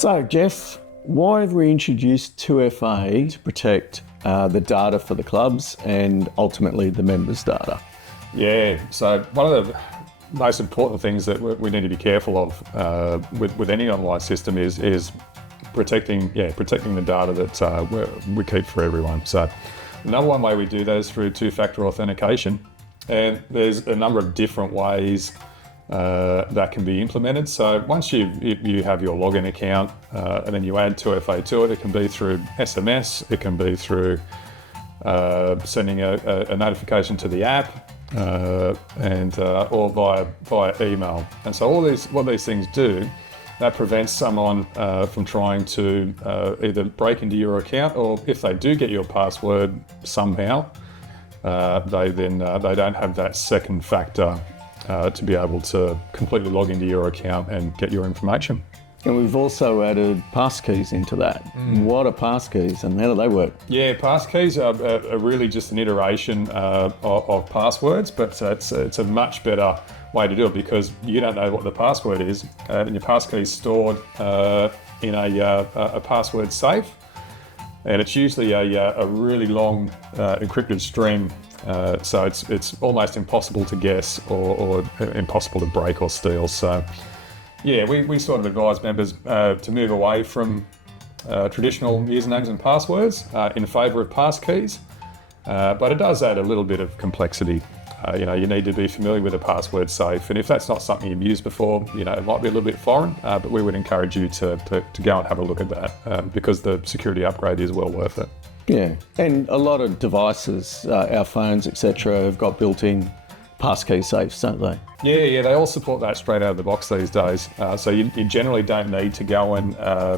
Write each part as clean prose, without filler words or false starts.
So, Jeff, why have we introduced 2FA to protect the data for the clubs and ultimately the members' data? Yeah, so one of the most important things that we need to be careful of with any online system is protecting the data that we keep for everyone. So the number one way we do that is through two-factor authentication, and there's a number of different ways that can be implemented. So once you have your login account and then you add 2FA to it, it can be through SMS, it can be through sending a notification to the app, or via email. And so what these things do, that prevents someone from trying to either break into your account, or if they do get your password somehow, they don't have that second factor to be able to completely log into your account and get your information. And we've also added Passkeys into that. What are Passkeys and how do they work? Yeah, Passkeys are really just an iteration of passwords, but it's a much better way to do it because you don't know what the password is, and your passkey is stored in a password safe, and it's usually a really long encrypted string, so it's almost impossible to guess or impossible to break or steal. So yeah, we sort of advise members to move away from traditional usernames and passwords in favour of passkeys, but it does add a little bit of complexity. You need to be familiar with a password safe, and if that's not something you've used before, it might be a little bit foreign, but we would encourage you to go and have a look at that because the security upgrade is well worth it. Yeah, and a lot of devices, our phones, etc., have got built-in passkey safes, don't they? Yeah, they all support that straight out of the box these days. So you generally don't need to go and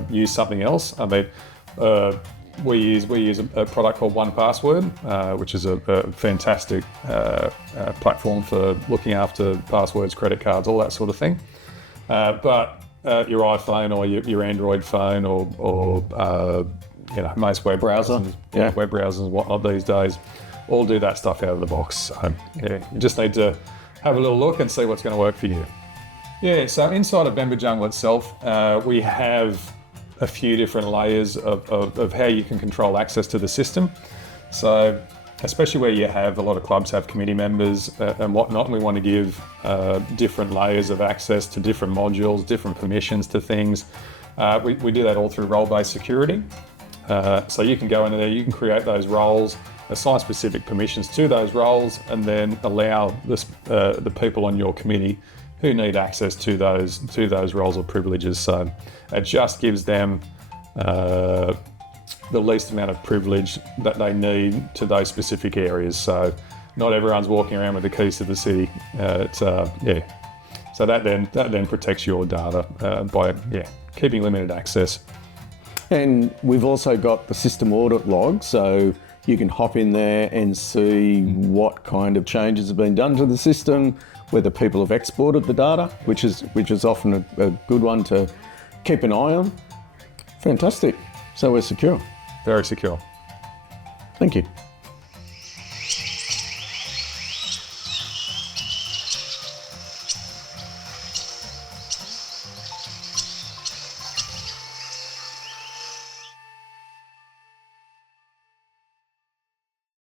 use something else. I mean, we use a product called 1Password, which is a fantastic platform for looking after passwords, credit cards, all that sort of thing. But your iPhone or your Android phone or most web browsers, web browsers and whatnot these days, all do that stuff out of the box. So yeah, you just need to have a little look and see what's going to work for you. Yeah, so inside of Member Jungle itself, we have a few different layers of how you can control access to the system. So especially where you have a lot of clubs have committee members and whatnot, and we want to give different layers of access to different modules, different permissions to things. We do that all through role-based security. So you can go into there, you can create those roles, assign specific permissions to those roles, and then allow the people on your committee who need access to those roles or privileges. So it just gives them the least amount of privilege that they need to those specific areas. So not everyone's walking around with the keys to the city. So that then protects your data by keeping limited access. And we've also got the system audit log, so you can hop in there and see what kind of changes have been done to the system, whether people have exported the data, which is often a good one to keep an eye on. Fantastic. So we're secure. Very secure. Thank you.